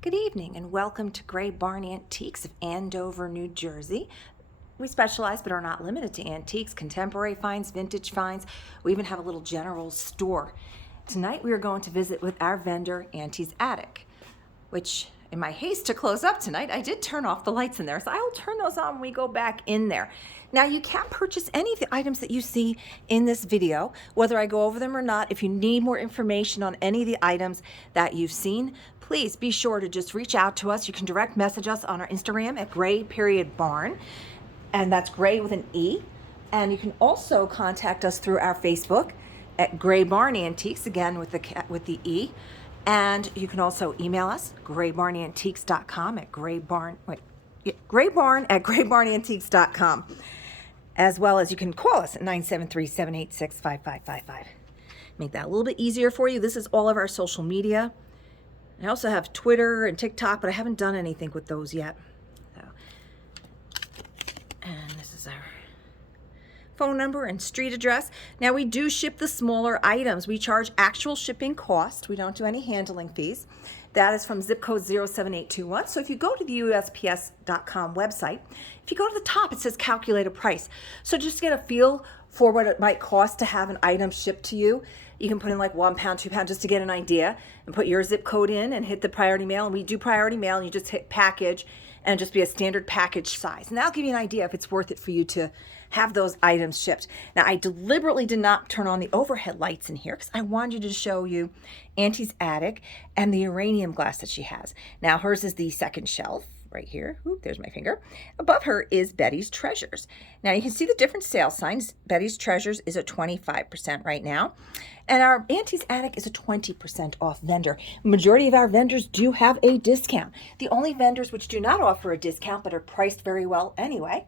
Good evening and welcome to Gray Barn Antiques of Andover, New Jersey. We specialize but are not limited to antiques, contemporary finds, vintage finds. We even have a little general store. Tonight we are going to visit with our vendor, Auntie's Attic, which in my haste to close up tonight, I did turn off the lights in there. So I will turn those on when we go back in there. Now you can purchase any of the items that you see in this video, whether I go over them or not. If you need more information on any of the items that you've seen, please be sure to just reach out to us. You can direct message us on our Instagram at gray.barn, and that's gray with an E. And you can also contact us through our Facebook at Gray Barn Antiques, again with the E. And you can also email us, graybarnantiques.com at graybarn at graybarnantiques.com. As well as you can call us at 973-786-5555. Make that a little bit easier for you. This is all of our social media. I also have Twitter and TikTok, but I haven't done anything with those yet. So, and this is our phone number and street address. Now we do ship the smaller items. We charge actual shipping cost. We don't do any handling fees. That is from zip code 07821. So if you go to the USPS.com website, if you go to the top, it says calculate a price. So just get a feel for what it might cost to have an item shipped to you. You can put in like 1 pound, 2 pounds, just to get an idea, and put your zip code in and hit the priority mail. And we do priority mail, and you just hit package and just be a standard package size. And that'll give you an idea if it's worth it for you to have those items shipped. Now, I deliberately did not turn on the overhead lights in here because I wanted to show you Auntie's attic and the uranium glass that she has. Now, hers is the second shelf right here. Ooh, there's my finger. Above her is Betty's Treasures. Now, you can see the different sale signs. Betty's Treasures is at 25% right now. And our Auntie's Attic is a 20% off vendor. Majority of our vendors do have a discount. The only vendors which do not offer a discount but are priced very well anyway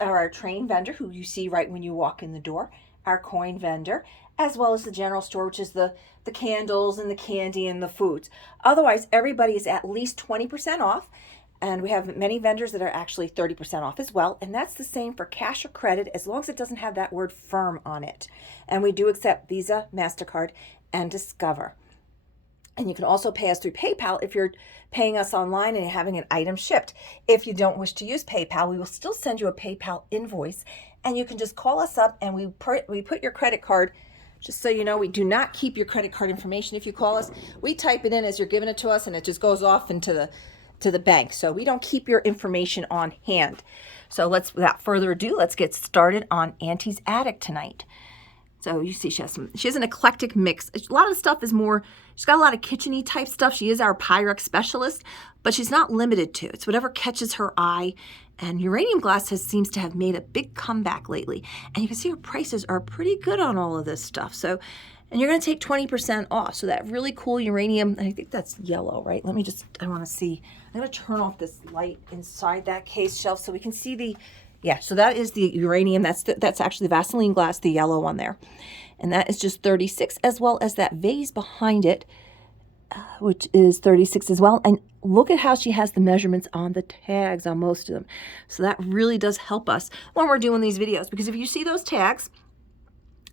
are our train vendor, who you see right when you walk in the door, our coin vendor, as well as the general store, which is the candles and the candy and the foods. Otherwise, everybody is at least 20% off. And we have many vendors that are actually 30% off as well. And that's the same for cash or credit, as long as it doesn't have that word firm on it. And we do accept Visa, MasterCard, and Discover. And you can also pay us through PayPal if you're paying us online and having an item shipped. If you don't wish to use PayPal, we will still send you a PayPal invoice. And you can just call us up and we put your credit card. Just so you know, we do not keep your credit card information. If you call us, we type it in as you're giving it to us, and it just goes off into the bank. So we don't keep your information on hand. So without further ado, let's get started on Auntie's Attic tonight. So you see she has an eclectic mix. A lot of the stuff is more, she's got a lot of kitchen-y type stuff. She is our Pyrex specialist, but she's not limited to. It's whatever catches her eye. And uranium glass seems to have made a big comeback lately. And you can see her prices are pretty good on all of this stuff. So, and you're going to take 20% off. So that really cool uranium, I think that's yellow, right? I want to see. I'm going to turn off this light inside that case shelf so we can see so that is the uranium. That's actually the Vaseline glass, the yellow one there. And that is just 36, as well as that vase behind it, which is 36 as well. And look at how she has the measurements on the tags on most of them. So that really does help us when we're doing these videos, because if you see those tags,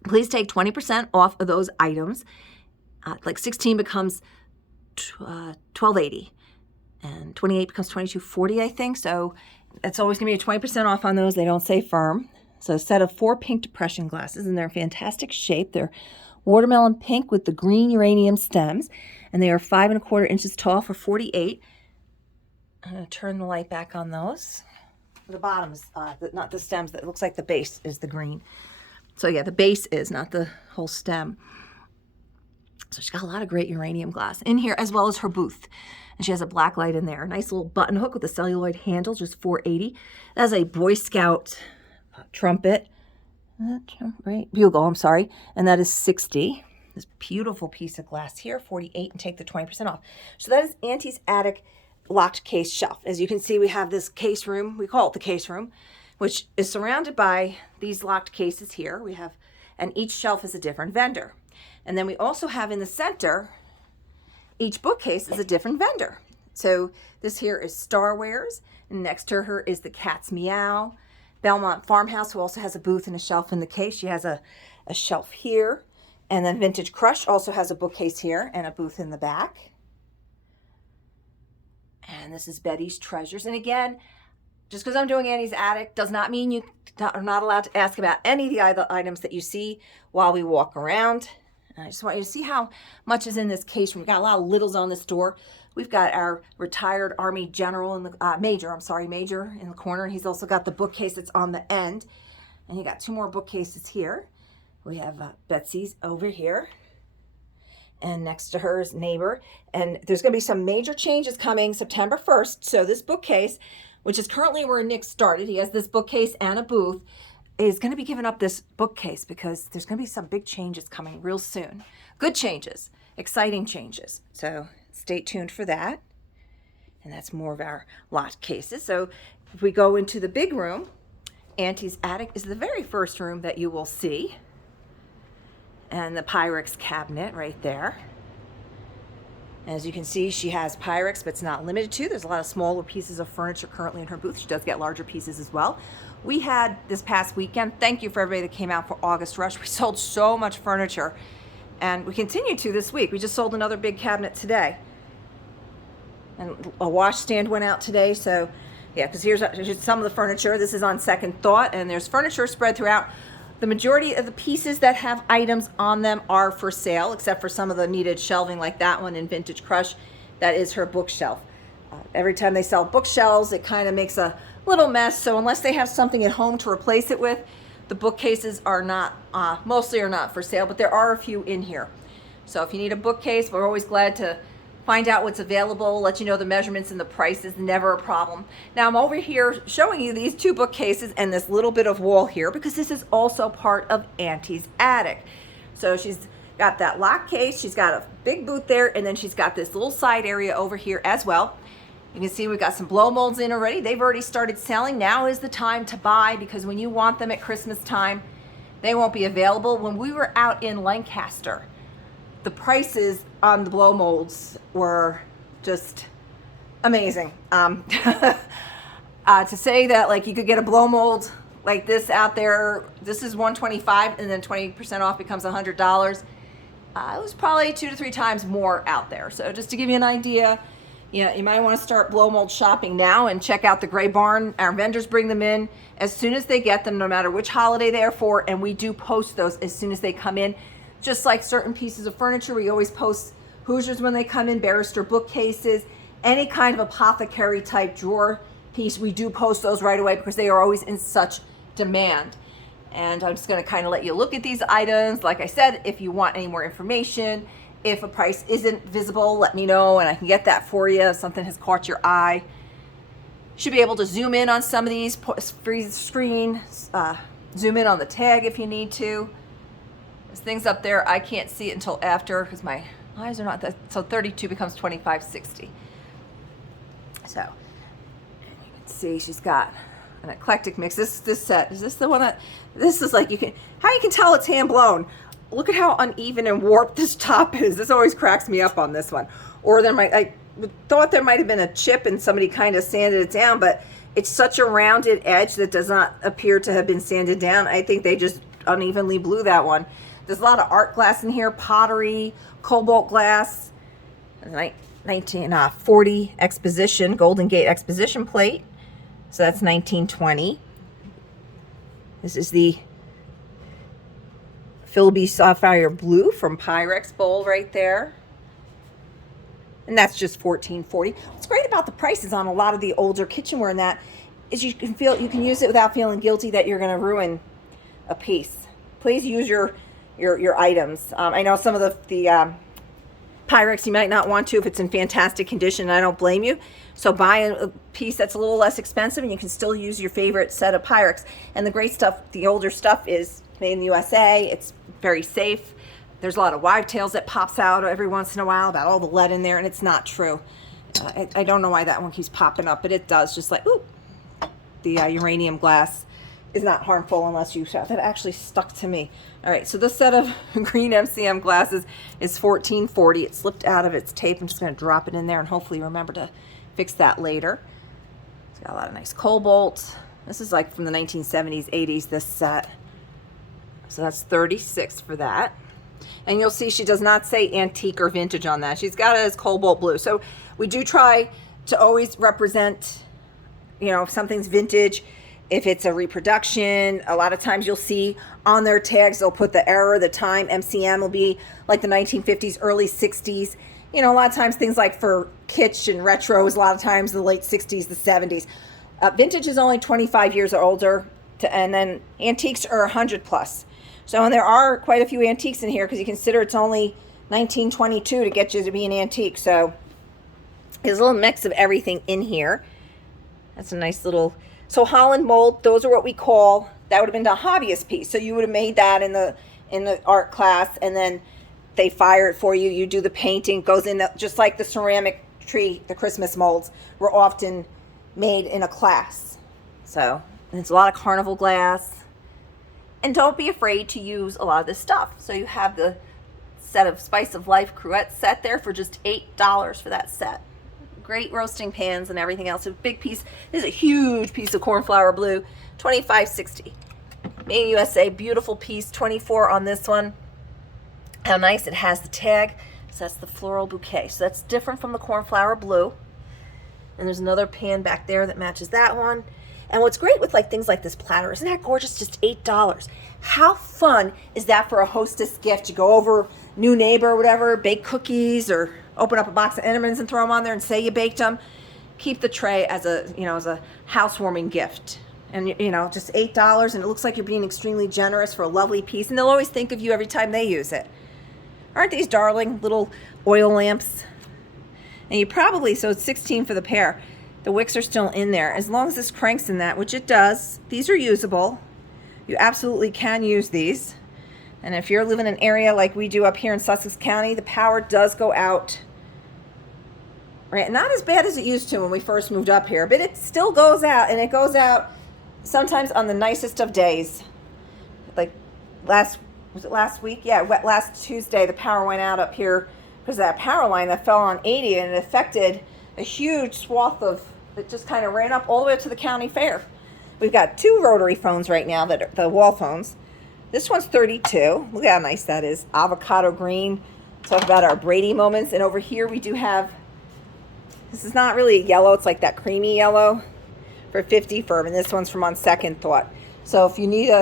please take 20% off of those items. Like 16 becomes $12.80, and 28 becomes $22.40, I think. So it's always going to be a 20% off on those. They don't say firm. So a set of 4 pink depression glasses, and they're fantastic shape. They're watermelon pink with the green uranium stems, and they are 5 1/4 inches tall for $48. I'm going to turn the light back on those. The bottoms, not the stems. That looks like the base is the green. So yeah, the base is, not the whole stem. So she's got a lot of great uranium glass in here, as well as her booth. And she has a black light in there. A nice little button hook with a celluloid handle, just $4.80. That's a Boy Scout trumpet. Right? Bugle, I'm sorry. And that is $60. This beautiful piece of glass here, $48, and take the 20% off. So that is Auntie's Attic locked case shelf. As you can see, we have this case room. We call it the case room, which is surrounded by these locked cases here. And each shelf is a different vendor. And then we also have in the center, each bookcase is a different vendor. So this here is Starwares, and next to her is the Cat's Meow. Belmont Farmhouse, who also has a booth and a shelf in the case. She has a shelf here. And then Vintage Crush also has a bookcase here and a booth in the back. And this is Betty's Treasures. And again, just because I'm doing Auntie's attic does not mean you are not allowed to ask about any of the other items that you see while we walk around. And I just want you to see how much is in this case. We've got a lot of littles on this door. We've got our retired Army general in the major in the corner. He's also got the bookcase that's on the end. And you got two more bookcases here. We have Betsy's over here. And next to her is neighbor. And there's going to be some major changes coming September 1st. So this bookcase, which is currently where Nick started, he has this bookcase and a booth, is going to be giving up this bookcase because there's going to be some big changes coming real soon. Good changes, exciting changes. So stay tuned for that. And that's more of our lot cases. So if we go into the big room, Auntie's attic is the very first room that you will see. And the Pyrex cabinet right there. As you can see, she has Pyrex, but it's not limited to. There's a lot of smaller pieces of furniture currently in her booth. She does get larger pieces as well. We had this past weekend, thank you for everybody that came out for August Rush. We sold so much furniture, and we continue to this week. We just sold another big cabinet today. And a wash stand went out today, so yeah, because here's some of the furniture. This is on second thought, and there's furniture spread throughout. The majority of the pieces that have items on them are for sale, except for some of the needed shelving like that one in Vintage Crush. That is her bookshelf. Every time they sell bookshelves, it kind of makes a little mess. So unless they have something at home to replace it with, the bookcases are not, mostly are not for sale, but there are a few in here. So if you need a bookcase, we're always glad to find out what's available, let you know the measurements and the prices, never a problem. Now I'm over here showing you these two bookcases and this little bit of wall here because this is also part of Auntie's attic. So she's got that lock case, she's got a big booth there, and then she's got this little side area over here as well. You can see we've got some blow molds in already. They've already started selling. Now is the time to buy because when you want them at Christmas time, they won't be available. When we were out in Lancaster, the prices on the blow molds were just amazing. To say that like you could get a blow mold like this out there, this is $125 and then 20% off becomes $100. It was probably 2 to 3 times more out there. So just to give you an idea, you might want to start blow mold shopping now and check out the Gray Barn. Our vendors bring them in as soon as they get them, no matter which holiday they're for, and we do post those as soon as they come in. Just like certain pieces of furniture, we always post Hoosiers when they come in, Barrister bookcases, any kind of apothecary type drawer piece, we do post those right away because they are always in such demand. And I'm just going to kind of let you look at these items. Like I said, if you want any more information, if a price isn't visible, let me know and I can get that for you if something has caught your eye. Should be able to zoom in on some of these, freeze the screen, zoom in on the tag if you need to. There's things up there I can't see it until after because my eyes are not that. So 32 becomes 25.60. So you can see she's got an eclectic mix. This set, is this the one that, this is like, how you can tell it's hand blown. Look at how uneven and warped this top is. This always cracks me up on this one. Or I thought there might have been a chip and somebody kind of sanded it down, but it's such a rounded edge that does not appear to have been sanded down. I think they just unevenly blew that one. There's a lot of art glass in here, pottery, cobalt glass, 1940 exposition, Golden Gate exposition plate. So that's 1920. This is the Philby Sapphire Blue from Pyrex bowl right there. And that's just $14.40. What's great about the prices on a lot of the older kitchenware and that is you can use it without feeling guilty that you're going to ruin a piece. Please use your items. I know some of the Pyrex you might not want to if it's in fantastic condition, and I don't blame you. So buy a piece that's a little less expensive and you can still use your favorite set of Pyrex. And the great stuff, the older stuff is made in the USA. It's very safe. There's a lot of wives' tales that pops out every once in a while about all the lead in there, and it's not true. I don't know why that one keeps popping up, but it does. Just like, ooh, the uranium glass is not harmful unless you shot. That actually stuck to me. All right, so this set of green MCM glasses is $14.40. It slipped out of its tape. I'm just going to drop it in there and hopefully remember to fix that later. It's got a lot of nice cobalt. This is like from the 1970s, 80s, this set. So that's $36 for that. And you'll see she does not say antique or vintage on that. She's got it as cobalt blue. So we do try to always represent, you know, if something's vintage, if it's a reproduction. A lot of times you'll see on their tags, they'll put the era, the time, MCM will be like the 1950s, early 60s. You know, a lot of times things like for kitsch and retros, a lot of times the late 60s, the 70s. Vintage is only 25 years or older, and then antiques are 100 plus. So, and there are quite a few antiques in here because you consider it's only 1922 to get you to be an antique. So there's a little mix of everything in here. That's a nice little, so Holland mold, those are what we call, that would have been the hobbyist piece. So you would have made that in the art class, and then they fire it for you. You do the painting, goes in, just like the ceramic tree, the Christmas molds were often made in a class. So, and it's a lot of carnival glass. And don't be afraid to use a lot of this stuff. So you have the set of Spice of Life cruet set there for just $8 for that set. Great roasting pans and everything else. A big piece. This is a huge piece of cornflower blue, $25.60. Made in USA, beautiful piece, $24 on this one. How nice, it has the tag. So that's the floral bouquet. So that's different from the cornflower blue. And there's another pan back there that matches that one. And what's great with like things like this platter, isn't that gorgeous? Just $8. How fun is that for a hostess gift? You go over, new neighbor or whatever, bake cookies or open up a box of M&Ms and throw them on there and say you baked them. Keep the tray as a, you know, as a housewarming gift. And, you know, just $8, and it looks like you're being extremely generous for a lovely piece. And they'll always think of you every time they use it. Aren't these darling little oil lamps? And you probably, so it's $16 for the pair. The wicks are still in there. As long as this cranks in that, which it does, these are usable. You absolutely can use these. And if you're living in an area like we do up here in Sussex County, the power does go out. Right, not as bad as it used to when we first moved up here, but it still goes out, and it goes out sometimes on the nicest of days. Like was it last week? Yeah, last Tuesday the power went out up here because of that power line that fell on 80, and it affected a huge swath of, it just kind of ran up all the way up to the county fair. We've got 2 rotary phones right now that are the wall phones. This one's $32. Look how nice that is. Avocado green. Talk about our Brady moments. And over here we do have, this is not really yellow, it's like that creamy yellow for 50 firm, and this one's from On Second Thought. So if you need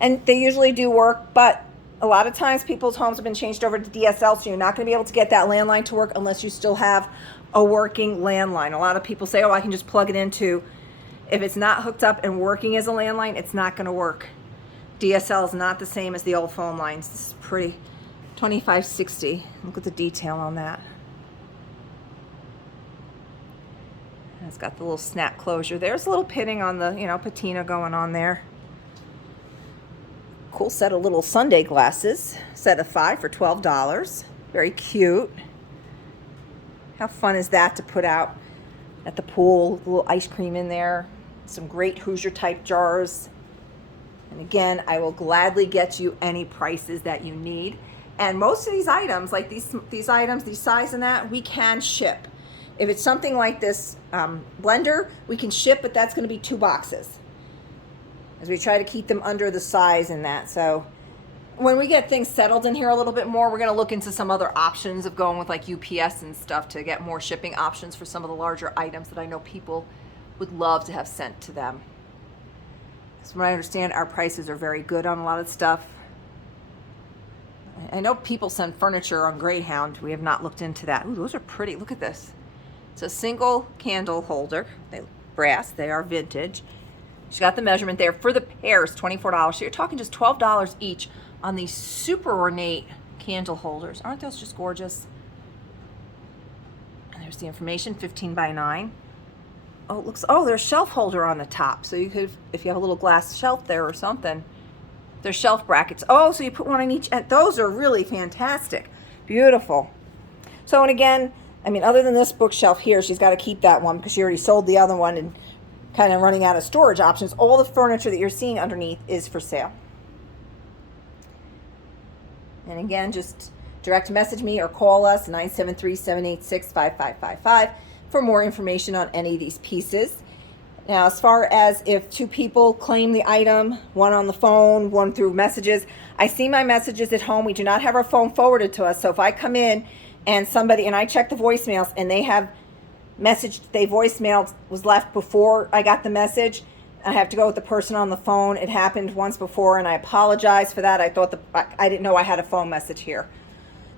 and they usually do work, but a lot of times people's homes have been changed over to DSL, so you're not going to be able to get that landline to work unless you still have a working landline. A lot of people say, oh, I can just plug it into, if it's not hooked up and working as a landline, it's not going to work. DSL is not the same as the old phone lines. This is pretty. $25.60. Look at the detail on that. And it's got the little snap closure. There's a little pitting on the, you know, patina going on there. Cool set of little Sunday glasses. Set of 5 for $12. Very cute. How fun is that to put out at the pool? A little ice cream in there. Some great Hoosier type jars. And again, I will gladly get you any prices that you need. And most of these items, like these items, these size and that, we can ship. If it's something like this blender, we can ship, but that's going to be 2 boxes. As we try to keep them under the size and that. So when we get things settled in here a little bit more, we're going to look into some other options of going with like UPS and stuff to get more shipping options for some of the larger items that I know people would love to have sent to them. From what I understand, our prices are very good on a lot of stuff. I know people send furniture on Greyhound. We have not looked into that. Ooh, those are pretty. Look at this. It's a single candle holder. They're brass. They are vintage. She's got the measurement there. For the pairs, $24. So you're talking just $12 each on these super ornate candle holders. Aren't those just gorgeous? And there's the information, 15 by 9. Oh, it looks, oh, there's a shelf holder on the top. So you could, if you have a little glass shelf there or something, there's shelf brackets. Oh, so you put one on each end. Those are really fantastic. Beautiful. So, and again, I mean, other than this bookshelf here, she's got to keep that one because she already sold the other one and kind of running out of storage options. All the furniture that you're seeing underneath is for sale. And again, just direct message me or call us, 973-786-5555. for more information on any of these pieces. Now, as far as if 2 people claim the item, one on the phone, one through messages, I see my messages at home. We do not have our phone forwarded to us. So if I come in and somebody, and I check the voicemails and they have message they voicemailed was left before I got the message. I have to go with the person on the phone. It happened once before, and I apologize for that. I thought I didn't know I had a phone message here.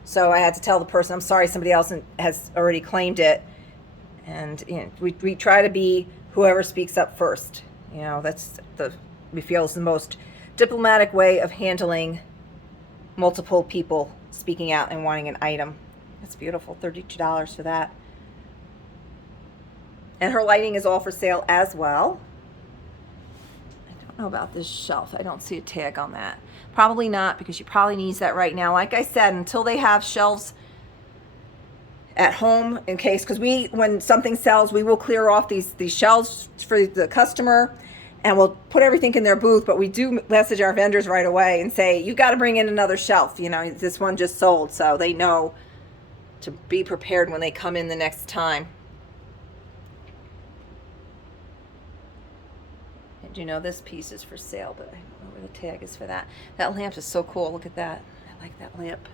So I had to tell the person, I'm sorry, somebody else has already claimed it. And we try to be whoever speaks up first. We feel is the most diplomatic way of handling multiple people speaking out and wanting an item. That's beautiful, $32 for that. And her lighting is all for sale as well. I don't know about this shelf. I don't see a tag on that. Probably not, because she probably needs that right now. Like I said, until they have shelves at home, in case, because when something sells, we will clear off these shelves for the customer, and we'll put everything in their booth. But we do message our vendors right away and say, you got to bring in another shelf. This one just sold, so they know to be prepared when they come in the next time. And this piece is for sale, but I don't know where the tag is for that. That lamp is so cool. Look at that. I like that lamp.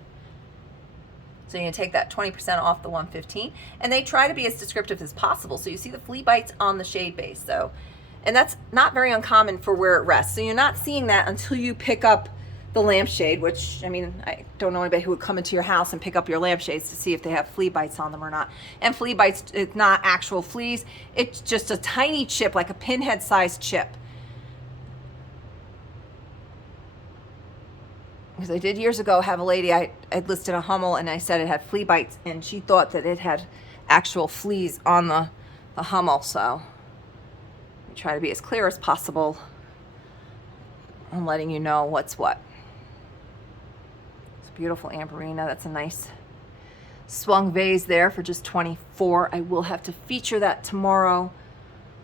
So you can take that 20% off the $115, and they try to be as descriptive as possible. So you see the flea bites on the shade base. And that's not very uncommon for where it rests. So you're not seeing that until you pick up the lampshade, which, I don't know anybody who would come into your house and pick up your lampshades to see if they have flea bites on them or not. And flea bites, it's not actual fleas. It's just a tiny chip, like a pinhead-sized chip. Because I did years ago have a lady, I'd listed a Hummel, and I said it had flea bites, and she thought that it had actual fleas on the Hummel. So we try to be as clear as possible on letting you know what's what. It's a beautiful amberina. That's a nice swung vase there for just $24. I will have to feature that tomorrow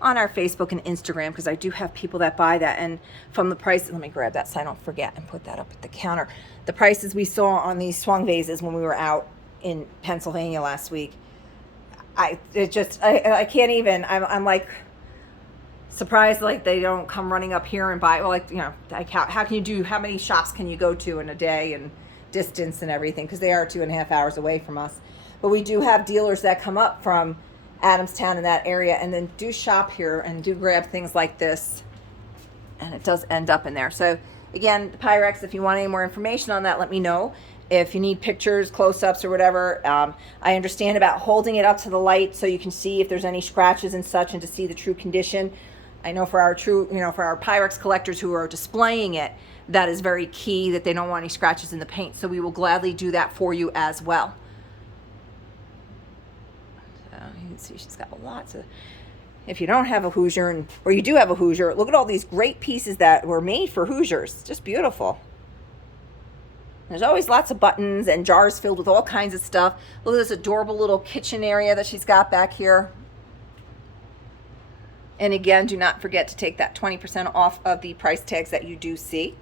on our Facebook and Instagram, because I do have people that buy that. And from the price, let me grab that so I don't forget and put that up at the counter. The prices we saw on these swung vases when we were out in Pennsylvania last week, I can't even. I'm like surprised, like they don't come running up here and buy. Well, how can you do? How many shops can you go to in a day, and distance and everything? Because they are 2.5 hours away from us. But we do have dealers that come up from Adamstown in that area and then do shop here and do grab things like this, and it does end up in there. So again, the Pyrex, if you want any more information on that, let me know. If you need pictures, close-ups or whatever, I understand about holding it up to the light so you can see if there's any scratches and such, and to see the true condition. I know for our for our Pyrex collectors who are displaying it, that is very key, that they don't want any scratches in the paint. So we will gladly do that for you as well. You can see she's got lots of, if you don't have a Hoosier, or you do have a Hoosier, look at all these great pieces that were made for Hoosiers. Just beautiful. There's always lots of buttons and jars filled with all kinds of stuff. Look at this adorable little kitchen area that she's got back here. And again, do not forget to take that 20% off of the price tags that you do see.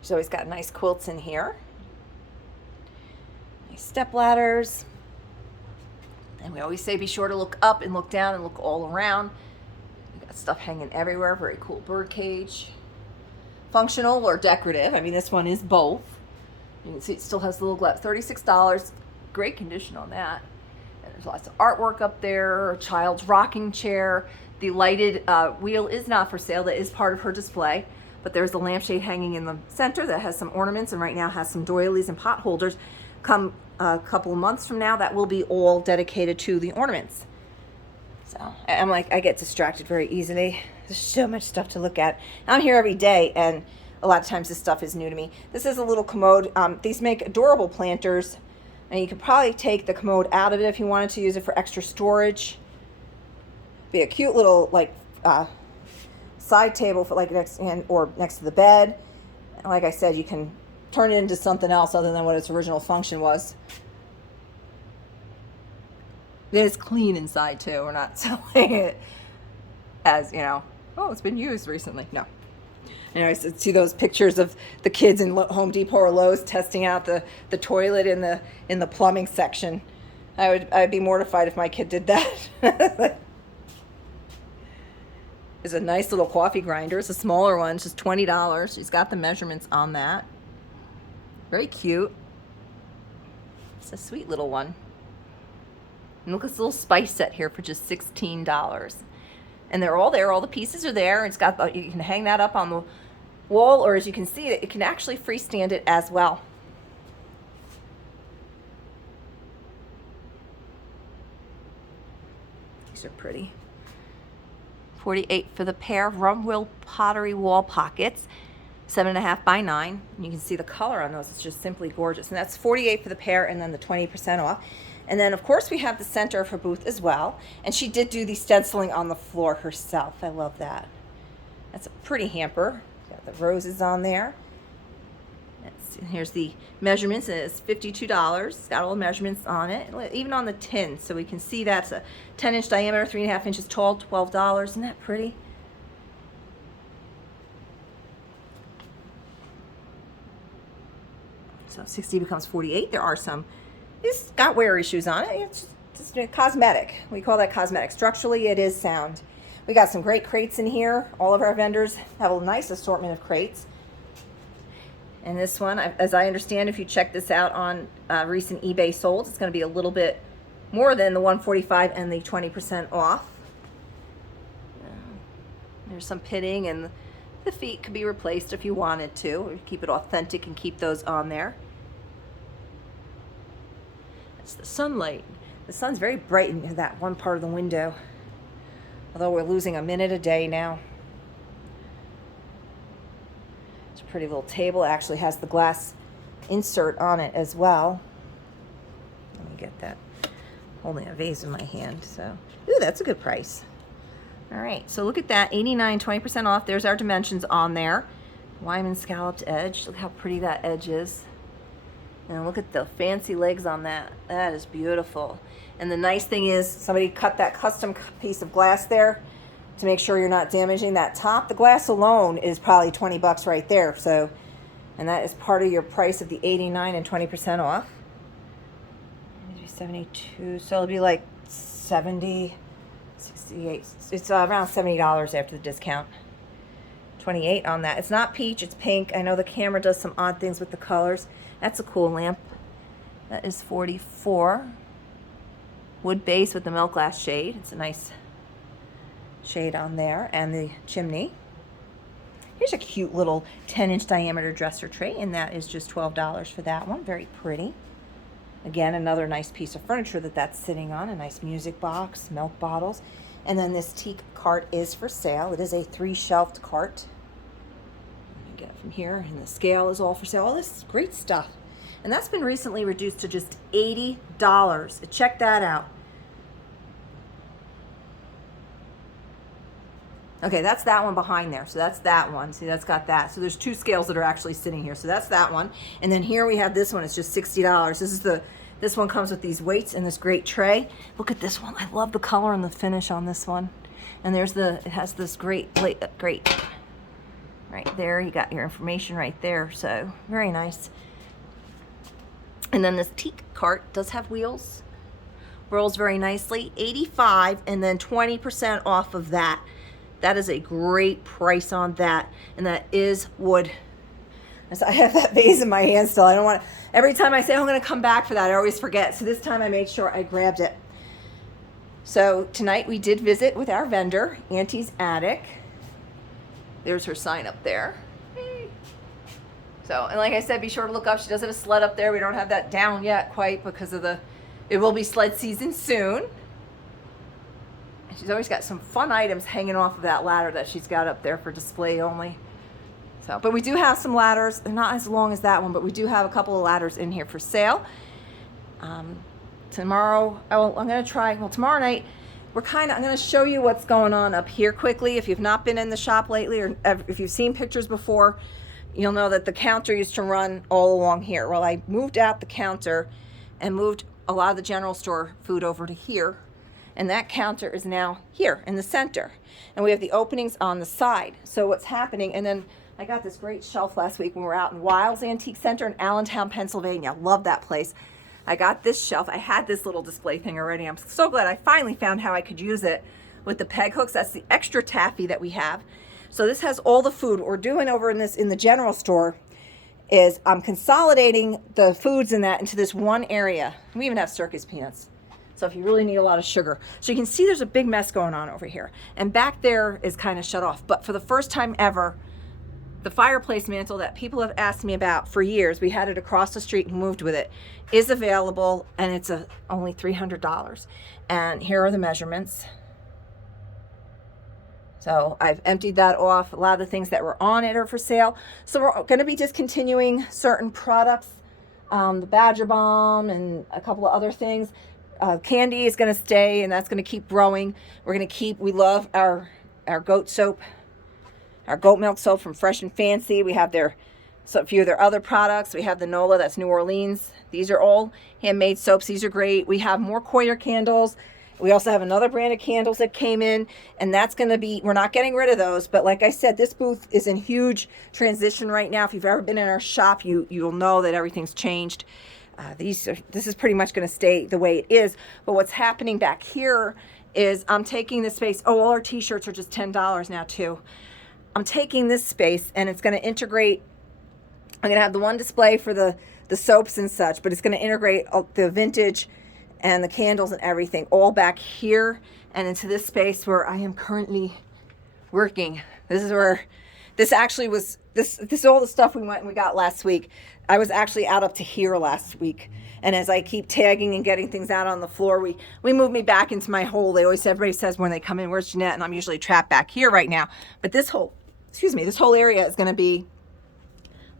She's always got nice quilts in here. Nice step ladders. And we always say be sure to look up and look down and look all around. We got stuff hanging everywhere. Very cool bird cage. Functional or decorative. This one is both. You can see it still has the little glass. $36. Great condition on that. And there's lots of artwork up there. A child's rocking chair. The lighted wheel is not for sale. That is part of her display. But there's a lampshade hanging in the center that has some ornaments, and right now has some doilies and pot holders. Come a couple of months from now, that will be all dedicated to the ornaments. So I'm like, I get distracted very easily. There's so much stuff to look at. I'm here every day, and a lot of times this stuff is new to me. This is a little commode. These make adorable planters, and you could probably take the commode out of it if you wanted to use it for extra storage. Be a cute little side table for next to the bed. And like I said, you can turn it into something else other than what its original function was. It is clean inside too. We're not selling it as, oh, it's been used recently. No. I see those pictures of the kids in Home Depot or Lowe's testing out the toilet in the plumbing section. I'd be mortified if my kid did that. There's a nice little coffee grinder. It's a smaller one. It's just $20. She's got the measurements on that. Very cute. It's a sweet little one. And look at this little spice set here for just $16. And they're all there. All the pieces are there. It's got, you can hang that up on the wall, or as you can see, it can actually freestand it as well. These are pretty. $48 for the pair of Rumwell pottery wall pockets, 7.5 by 9. And you can see the color on those. It's just simply gorgeous. And that's $48 for the pair, and then the 20% off. And then, of course, we have the center of her booth as well. And she did do the stenciling on the floor herself. I love that. That's a pretty hamper. Got the roses on there. Here's the measurements. It's $52. It's got all the measurements on it, even on the tin. So we can see that's a 10-inch diameter, 3.5 inches tall, $12. Isn't that pretty? So 60 becomes 48. There are some, it's got wear issues on it. It's just cosmetic. We call that cosmetic. Structurally, it is sound. We got some great crates in here. All of our vendors have a nice assortment of crates. And this one, as I understand, if you check this out on recent eBay sold, it's going to be a little bit more than the $145 and the 20% off. There's some pitting, and the feet could be replaced if you wanted to. Keep it authentic and keep those on there. That's the sunlight. The sun's very bright in that one part of the window, although we're losing a minute a day now. Pretty little table. It actually has the glass insert on it as well. Let me get that. Holding a vase in my hand. So, ooh, that's a good price. All right, so look at that, $89, 20% off. There's our dimensions on there. Wyman scalloped edge. Look how pretty that edge is. And look at the fancy legs on that. That is beautiful. And the nice thing is somebody cut that custom piece of glass there to make sure you're not damaging that top. The glass alone is probably 20 bucks right there. So, and that is part of your price of the 89 and 20% off. Maybe 72, so it'll be like 70, 68. It's around $70 after the discount. 28 on that. It's not peach, it's pink. I know the camera does some odd things with the colors. That's a cool lamp. That is 44. Wood base with the milk glass shade. It's a nice shade on there, and the chimney. Here's a cute little 10-inch diameter dresser tray, and that is just $12 for that one. Very pretty. Again, another nice piece of furniture that's sitting on. A nice music box, milk bottles. And then this teak cart is for sale. It is a 3-shelved cart. Let me get it from here, and the scale is all for sale. All this great stuff. And that's been recently reduced to just $80. Check that out. Okay, that's that one behind there. So that's that one. See, that's got that. So there's 2 scales that are actually sitting here. So that's that one. And then here we have this one. It's just $60. This one comes with these weights and this great tray. Look at this one. I love the color and the finish on this one. And it has this great plate, right there. You got your information right there. So very nice. And then this teak cart does have wheels. Rolls very nicely. $85 and then 20% off of that. That is a great price on that, and that is wood. So I have that vase in my hand still. I don't want to, every time I say, oh, I'm going to come back for that, I always forget. So this time I made sure I grabbed it. So tonight we did visit with our vendor, Auntie's Attic. There's her sign up there. So, and like I said, be sure to look up. She does have a sled up there. We don't have that down yet quite because of it will be sled season soon. She's always got some fun items hanging off of that ladder that she's got up there for display only. So, but we do have some ladders. They're not as long as that one, but we do have a couple of ladders in here for sale. Tomorrow, I'm going to try, tomorrow night, I'm going to show you what's going on up here quickly. If you've not been in the shop lately, or if you've seen pictures before, you'll know that the counter used to run all along here. Well, I moved out the counter and moved a lot of the general store food over to here. And that counter is now here in the center. And we have the openings on the side. So what's happening, and then I got this great shelf last week when we were out in Wiles Antique Center in Allentown, Pennsylvania. Love that place. I got this shelf. I had this little display thing already. I'm so glad I finally found how I could use it with the peg hooks. That's the extra taffy that we have. So this has all the food. What we're doing over in the general store is I'm consolidating the foods in that into this one area. We even have circus peanuts. So if you really need a lot of sugar. So you can see there's a big mess going on over here. And back there is kind of shut off. But for the first time ever, the fireplace mantle that people have asked me about for years, we had it across the street and moved with it, is available, and it's only $300. And here are the measurements. So I've emptied that off. A lot of the things that were on it are for sale. So we're going to be discontinuing certain products, the Badger Balm and a couple of other things. Candy is going to stay, and that's going to keep growing. We love our goat soap, our goat milk soap from Fresh and Fancy. We have a few of their other products. We have the Nola, that's New Orleans. These are all handmade soaps. These are great. We have more Coyer candles. We also have another brand of candles that came in, and that's going to be, we're not getting rid of those, but like I said, this booth is in huge transition right now. If you've ever been in our shop, you'll know that everything's changed. This is pretty much going to stay the way it is. But what's happening back here is I'm taking this space. Oh, all our t-shirts are just $10 now too. I'm taking this space and it's going to integrate. I'm going to have the one display for the soaps and such, but it's going to integrate the vintage and the candles and everything all back here and into this space where I am currently working. This is where this actually was, this is all the stuff we went and we got last week. I was actually out up to here last week. And as I keep tagging and getting things out on the floor, we moved me back into my hole. Everybody says when they come in, where's Jeanette? And I'm usually trapped back here right now. But this whole area is going to be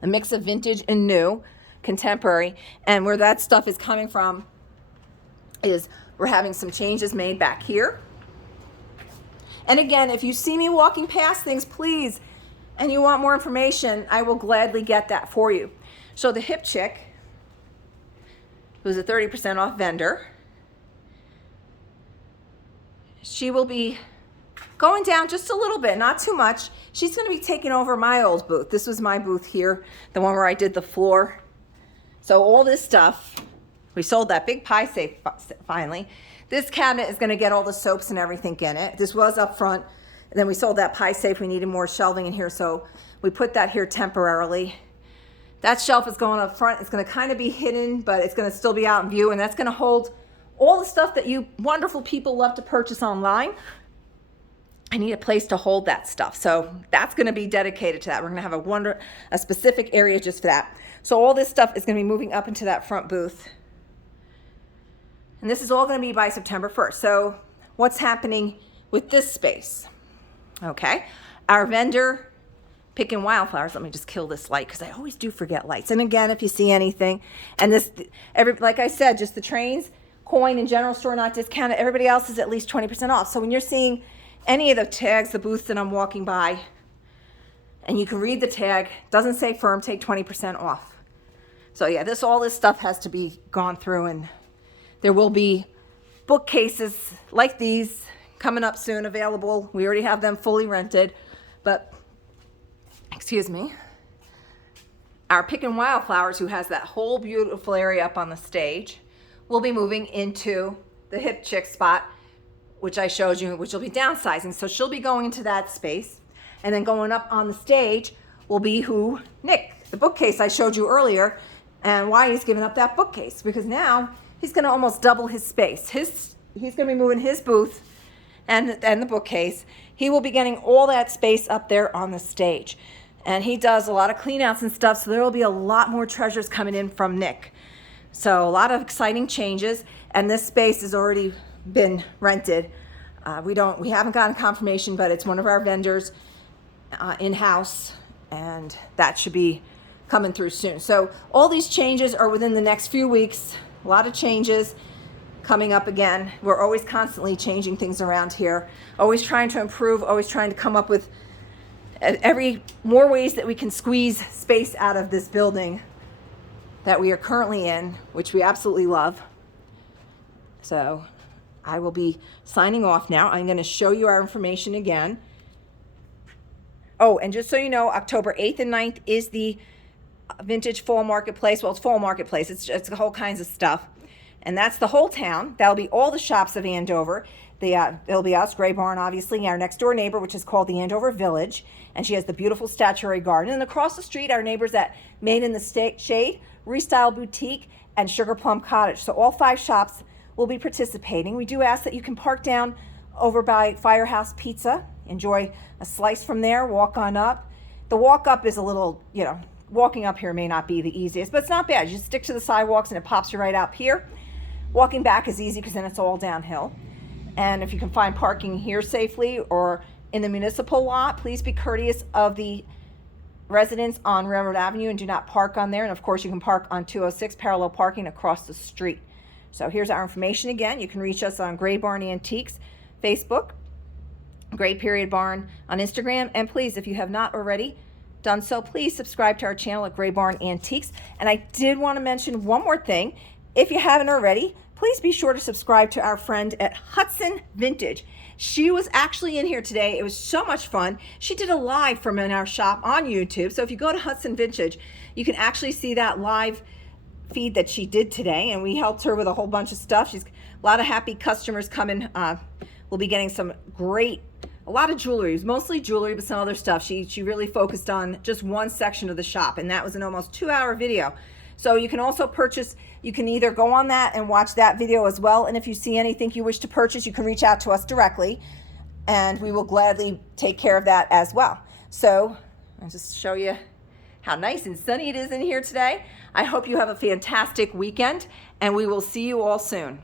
a mix of vintage and new, contemporary. And where that stuff is coming from is we're having some changes made back here. And again, if you see me walking past things, please, and you want more information, I will gladly get that for you. So the Hip Chick, who's a 30% off vendor, she will be going down just a little bit, not too much. She's going to be taking over my old booth. This was my booth here, the one where I did the floor. So all this stuff, we sold that big pie safe finally. This cabinet is going to get all the soaps and everything in it. This was up front. And then we sold that pie safe. We needed more shelving in here, so we put that here temporarily. That shelf is going up front. It's going to kind of be hidden, but it's going to still be out in view, and that's going to hold all the stuff that you wonderful people love to purchase online. I need a place to hold that stuff, so that's going to be dedicated to that. We're going to have a specific area just for that. So all this stuff is going to be moving up into that front booth, and this is all going to be by September 1st. So what's happening with this space? Okay, our vendor, Pickin' Wildflowers. Let me just kill this light because I always do forget lights. And again, if you see anything, and like I said, just the trains, coin and general store not discounted. Everybody else is at least 20% off. So when you're seeing any of the tags, the booths that I'm walking by, and you can read the tag, doesn't say firm, take 20% off. So yeah, all this stuff has to be gone through, and there will be bookcases like these coming up soon, available. We already have them fully rented, but excuse me, our Pickin' Wildflowers, who has that whole beautiful area up on the stage, will be moving into the Hip Chick spot, which I showed you, which will be downsizing. So she'll be going into that space, and then going up on the stage will be Nick, the bookcase I showed you earlier, and why he's giving up that bookcase, because now he's going to almost double his space. He's going to be moving his booth and the bookcase. He will be getting all that space up there on the stage. And he does a lot of clean outs and stuff, so there will be a lot more treasures coming in from Nick. So a lot of exciting changes, and this space has already been rented. We haven't gotten confirmation, but it's one of our vendors in-house, and that should be coming through soon. So all these changes are within the next few weeks. A lot of changes coming up again. We're always constantly changing things around here, always trying to improve, always trying to come up with more ways that we can squeeze space out of this building that we are currently in, which we absolutely love. So I will be signing off now. I'm going to show you our information again. Oh, and just so you know, October 8th and 9th is the Vintage Fall Marketplace. Well, it's Fall Marketplace. It's whole kinds of stuff. And that's the whole town. That'll be all the shops of Andover. It'll be us, Gray Barn, obviously, our next door neighbor, which is called the Andover Village. And she has the beautiful statuary garden. And across the street, our neighbors at Made in the Shade, Restyle Boutique, and Sugar Plum Cottage. So all 5 shops will be participating. We do ask that you can park down over by Firehouse Pizza, enjoy a slice from there, walk on up. The walk up is a little, walking up here may not be the easiest, but it's not bad. You just stick to the sidewalks and it pops you right up here. Walking back is easy because then it's all downhill. And if you can find parking here safely or in the municipal lot, please be courteous of the residents on Railroad Avenue and do not park on there. And of course, you can park on 206 parallel parking across the street. So here's our information again. You can reach us on Gray Barn Antiques Facebook, Gray Period Barn on Instagram. And please, if you have not already done so, please subscribe to our channel at Gray Barn Antiques. And I did want to mention one more thing. If you haven't already, please be sure to subscribe to our friend at Hudson Vintage. She was actually in here today. It was so much fun. She did a live from in our shop on YouTube. So if you go to Hudson Vintage, you can actually see that live feed that she did today. And we helped her with a whole bunch of stuff. She's a lot of happy customers coming. We'll be getting some a lot of jewelry, mostly jewelry, but some other stuff. She really focused on just one section of the shop, and that was an almost 2-hour video. So you can also purchase, you can either go on that and watch that video as well, and if you see anything you wish to purchase, you can reach out to us directly, and we will gladly take care of that as well. So I'll just show you how nice and sunny it is in here today. I hope you have a fantastic weekend, and we will see you all soon.